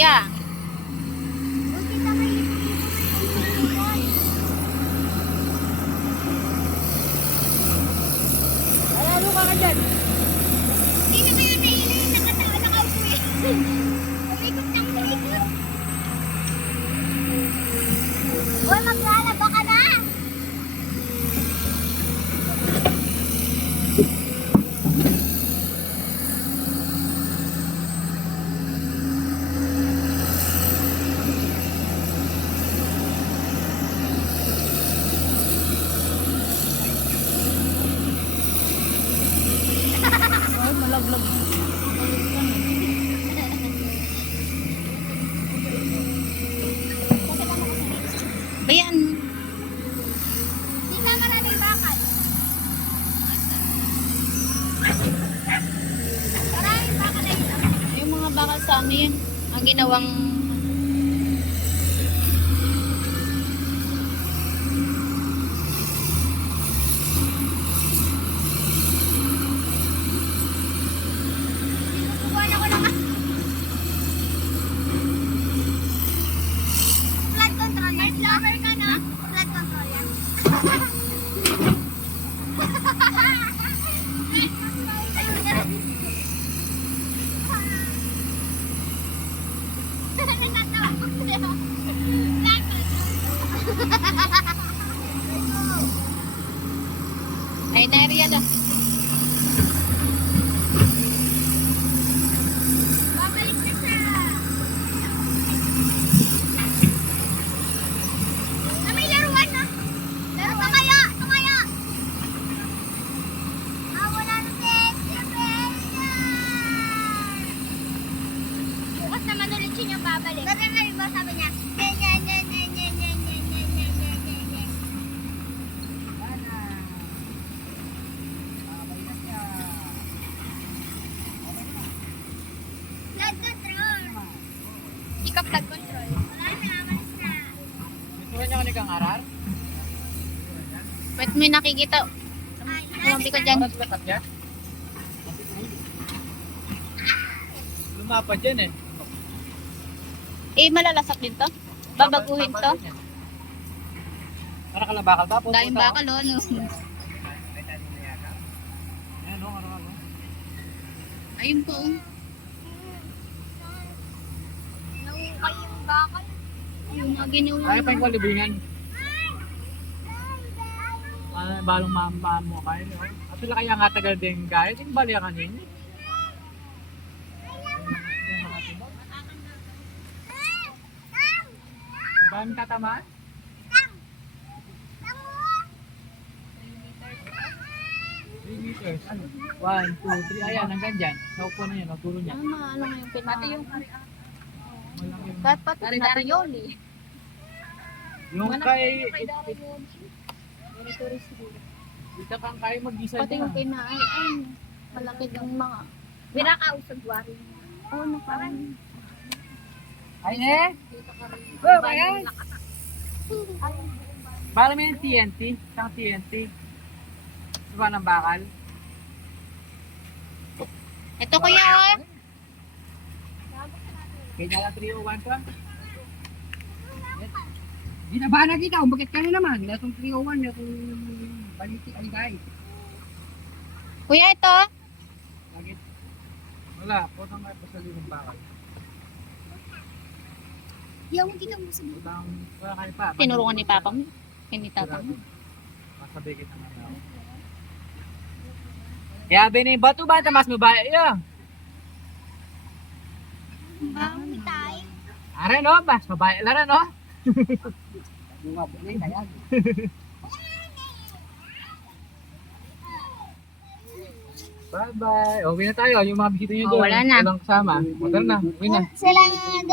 kuya. Ano ka ka dyan? Hindi na kaya nahihila yung nakaupo eh. Umikot ng umikot. Uy, maglalaba ka na! Ay, malaglag. Ayan. Hindi ka maraming bakal. Maraming bakal na ito. Yung mga bakal sa ano yun. Ang ginawang... Buwan ako lang. Flood control yan. Flower ka na. Flood control yan. Ay, na-area na. Babalik na siya. Na may laruan na. Laro pa kaya. Tumaya. Wala na bukas naman ulit siya niyang babalik. Pero na rin ba sabi niya? Flood control. Ika flood control. Wala na, malis na. Gusto niya ko ni kang arar? Ba't may nakikita? Tumabi ka dyan. Oras lakat niya? Lumapad yan eh. Eh, malalasak din to. Babaguhin to. Para kalabakal ba? Daming bakal, oh. No? Ayan o, ano. Ayun po, oh. Nahukay yung bakal. Yung mga ginawa. Kaya pa yung kalibingan. Balong mamam mo kayo. At sila kaya nga tagal din kahit yung bali ang kanin. Baan tatamaan? 3 meters. Ano? 1, 2, 3. Ayan, hanggang dyan. Naupo na yan, nautulo niya. Ano yung pinaka... Walang yung... Kahit pati natin yun, eh. Yung kay... Dito kang kaya mag-isa Pati yung kina... Ay, malaki ng mga... Binakausag wari. Oh, nakarang... Ay, eh! Oh, ayan! Bala mo yung TNT. Isang TNT. Diba ng bakal? Ito kuya, oh. Kanya lang 301 to. Ginaba na kita, bakit ka na naman? Natong 301, natong baliti ang guys. Kuya, ito. Bakit? Wala, po nang may pasali ng bakal. Yung kita mo sa Ibang, wala kayo pa. Tinurungan ni Papa mo. Hindi tata mo. Masabi kita nga daw. Kaya binay bato ba? Tamas mo ba? Yeah. Bang tayo. Are no, bas babae lara no. Mga bunay kaya. Bye bye. Uwi na tayo. Yung mga bisita nyo Oh, doon. wala na. Walang kasama. Motor na. Uwi na. Sila